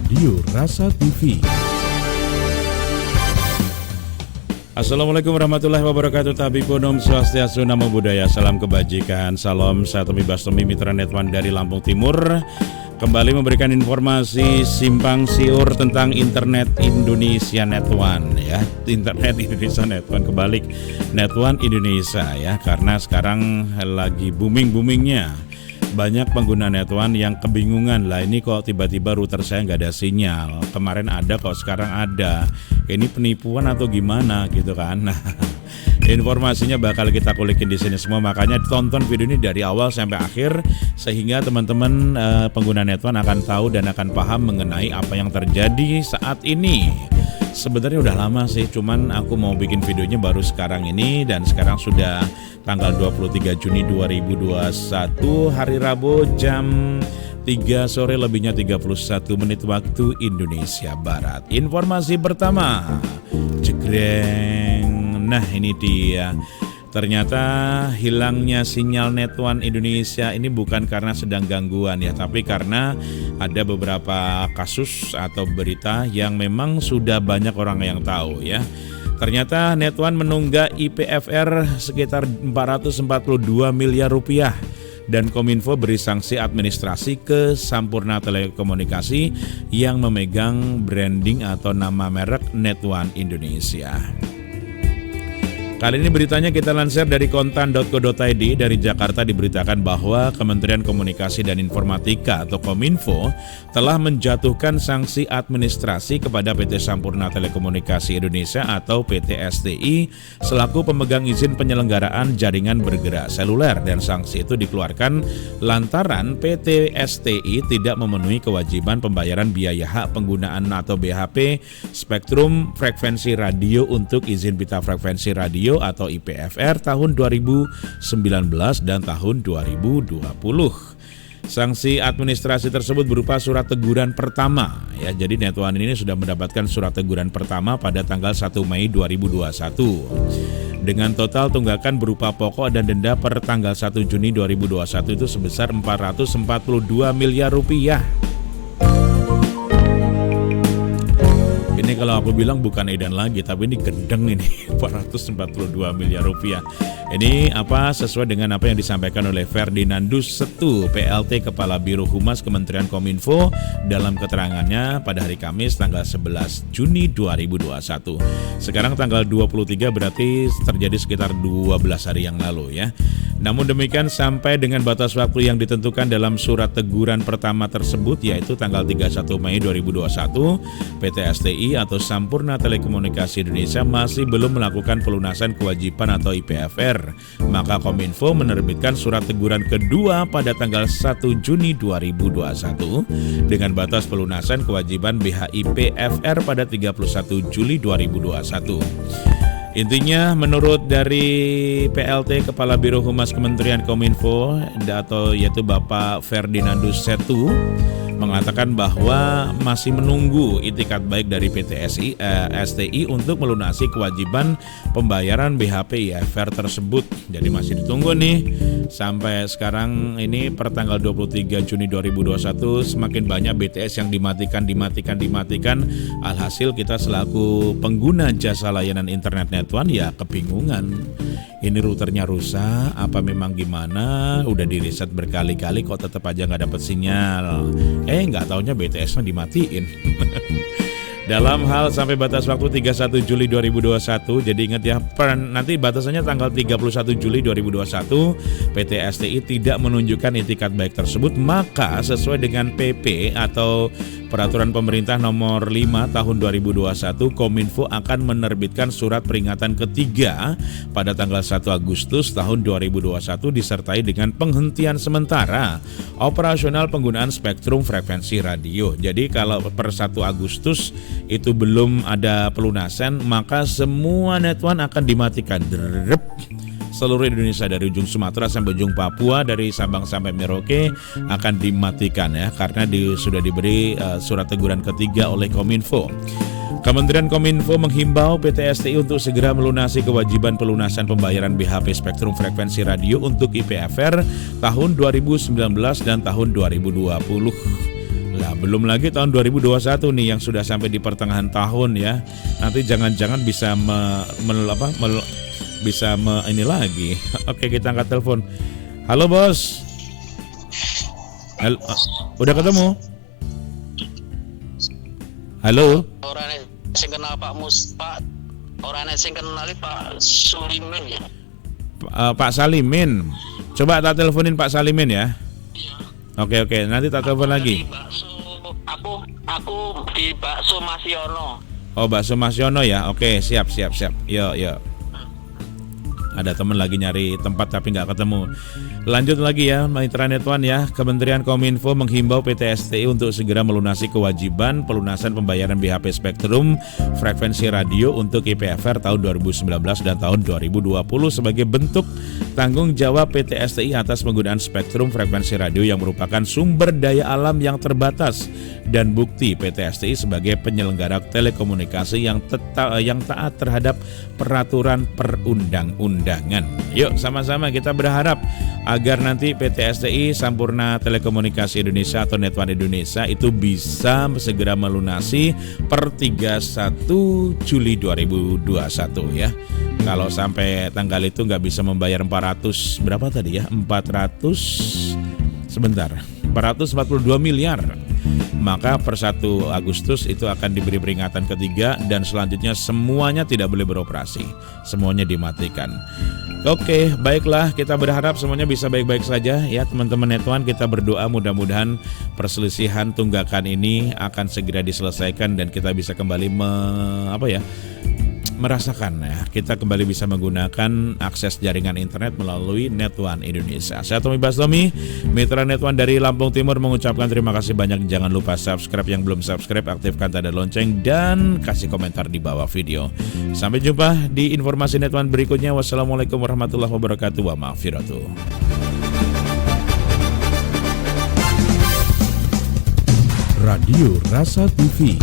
Radio Rasa TV. Assalamualaikum warahmatullahi wabarakatuh. Tabipun Om Swastiastu, Namo Buddhaya, salam kebajikan, salam satu Bastomi Mitra Netwan dari Lampung Timur. Kembali memberikan informasi simpang siur tentang Internet Indonesia Netwan ya. Internet Indonesia Netwan, kebalik Netwan Indonesia ya, karena sekarang lagi booming-boomingnya. Banyak pengguna Netwan yang kebingungan, lah ini kok tiba-tiba router saya nggak ada sinyal. Kemarin ada kok sekarang ada. Ini penipuan atau gimana gitu kan? Nah, informasinya bakal kita kulikin di sini semua. Makanya tonton video ini dari awal sampai akhir sehingga teman-teman pengguna Netwan akan tahu dan akan paham mengenai apa yang terjadi saat ini. Sebenarnya udah lama sih, cuman aku mau bikin videonya baru sekarang ini, dan sekarang sudah tanggal 23 Juni 2021, hari Rabu, jam 3 sore lebihnya 31 menit waktu Indonesia Barat. Informasi pertama, jegreng. Nah ini dia. Ternyata hilangnya sinyal Netwan Indonesia ini bukan karena sedang gangguan ya, tapi karena ada beberapa kasus atau berita yang memang sudah banyak orang yang tahu ya. Ternyata Netwan menunggak IPFR sekitar 442 miliar rupiah. Dan Kominfo beri sanksi administrasi ke Sampurna Telekomunikasi yang memegang branding atau nama merek Netwan Indonesia. Kali ini beritanya kita lansir dari kontan.co.id. Dari Jakarta diberitakan bahwa Kementerian Komunikasi dan Informatika atau Kominfo telah menjatuhkan sanksi administrasi kepada PT Sampurna Telekomunikasi Indonesia atau PT STI selaku pemegang izin penyelenggaraan jaringan bergerak seluler, dan sanksi itu dikeluarkan lantaran PT STI tidak memenuhi kewajiban pembayaran biaya hak penggunaan atau BHP spektrum frekuensi radio untuk izin pita frekuensi radio atau IPFR tahun 2019 dan tahun 2020. Sanksi administrasi tersebut berupa surat teguran pertama ya. Jadi Netwan ini sudah mendapatkan surat teguran pertama pada tanggal 1 Mei 2021 dengan total tunggakan berupa pokok dan denda per tanggal 1 Juni 2021 itu sebesar 442 miliar rupiah. Ini kalau aku bilang bukan edan lagi, tapi ini gendeng ini, 442 miliar rupiah. Ini apa sesuai dengan apa yang disampaikan oleh Ferdinandus Setu, PLT Kepala Biro Humas Kementerian Kominfo dalam keterangannya pada hari Kamis tanggal 11 Juni 2021. Sekarang tanggal 23 berarti terjadi sekitar 12 hari yang lalu ya. Namun demikian sampai dengan batas waktu yang ditentukan dalam surat teguran pertama tersebut, yaitu tanggal 31 Mei 2021, PT STI atau Sampurna Telekomunikasi Indonesia masih belum melakukan pelunasan kewajiban atau IPFR. Maka Kominfo menerbitkan surat teguran kedua pada tanggal 1 Juni 2021 dengan batas pelunasan kewajiban BHIPFR pada 31 Juli 2021. Intinya menurut dari PLT Kepala Biro Humas Kementerian Kominfo atau yaitu Bapak Ferdinandus Setu mengatakan bahwa masih menunggu itikat baik dari PT STI untuk melunasi kewajiban pembayaran BHP IFR tersebut. Jadi masih ditunggu nih sampai sekarang ini per tanggal 23 Juni 2021 semakin banyak BTS yang dimatikan. Alhasil kita selaku pengguna jasa layanan internet Netwan ya kebingungan. Ini routernya rusak, apa memang gimana? Udah diriset berkali-kali kok tetap aja nggak dapat sinyal. Nggak taunya BTS-nya dimatiin. Dalam hal sampai batas waktu 31 Juli 2021, jadi ingat ya, nanti batasannya tanggal 31 Juli 2021, PT STI tidak menunjukkan itikat baik tersebut, maka sesuai dengan PP atau Peraturan Pemerintah Nomor 5 Tahun 2021, Kominfo akan menerbitkan surat peringatan ketiga pada tanggal 1 Agustus tahun 2021 disertai dengan penghentian sementara operasional penggunaan spektrum frekuensi radio. Jadi kalau per 1 Agustus itu belum ada pelunasan, maka semua Netwan akan dimatikan. Seluruh Indonesia dari ujung Sumatera sampai ujung Papua, dari Sabang sampai Merauke akan dimatikan ya, karena sudah diberi surat teguran ketiga oleh Kominfo. Kementerian Kominfo menghimbau PT STI untuk segera melunasi kewajiban pelunasan pembayaran BHP spektrum frekuensi radio untuk IPFR tahun 2019 dan tahun 2020. Lah belum lagi tahun 2021 nih yang sudah sampai di pertengahan tahun ya. Nanti jangan-jangan bisa ini lagi. Oke, kita angkat telepon. Halo bos. Halo, udah ketemu? Halo. Orang sing kenal Pak Pak orang sing kenal Pak Sulimin ya. Pak Salimin. Coba tak teleponin Pak Salimin ya. Iya. Oke, nanti tak telepon lagi. Aku di Bakso Masiono. Oh, Bakso Masiono ya. Oke, siap. Yuk. Ada teman lagi nyari tempat tapi nggak ketemu. Lanjut lagi ya, Mitra Netwan ya. Kementerian Kominfo menghimbau PT STI untuk segera melunasi kewajiban pelunasan pembayaran BHP Spektrum frekuensi radio untuk IPFR tahun 2019 dan tahun 2020 sebagai bentuk tanggung jawab PT STI atas penggunaan spektrum frekuensi radio yang merupakan sumber daya alam yang terbatas dan bukti PT STI sebagai penyelenggara telekomunikasi yang taat terhadap peraturan perundang-undangan. Yuk sama-sama kita berharap agar nanti PT STI Sampurna Telekomunikasi Indonesia atau Netwan Indonesia itu bisa segera melunasi per 31 Juli 2021 ya. Kalau sampai tanggal itu nggak bisa membayar 400 berapa tadi ya? 442 miliar. Maka per 1 Agustus itu akan diberi peringatan ketiga dan selanjutnya semuanya tidak boleh beroperasi. Semuanya dimatikan. Oke, baiklah, kita berharap semuanya bisa baik-baik saja ya teman-teman Netwan. Kita berdoa mudah-mudahan perselisihan tunggakan ini akan segera diselesaikan dan kita bisa kembali merasakan ya, kita kembali bisa menggunakan akses jaringan internet melalui Netwan Indonesia. Saya Tommy Bastomi, Mitra Netwan dari Lampung Timur mengucapkan terima kasih banyak. Jangan lupa subscribe yang belum subscribe, aktifkan tanda lonceng dan kasih komentar di bawah video. Sampai jumpa di informasi Netwan berikutnya. Wassalamualaikum warahmatullahi wabarakatuh. Wa ma'firatuh. Radio Rasa TV.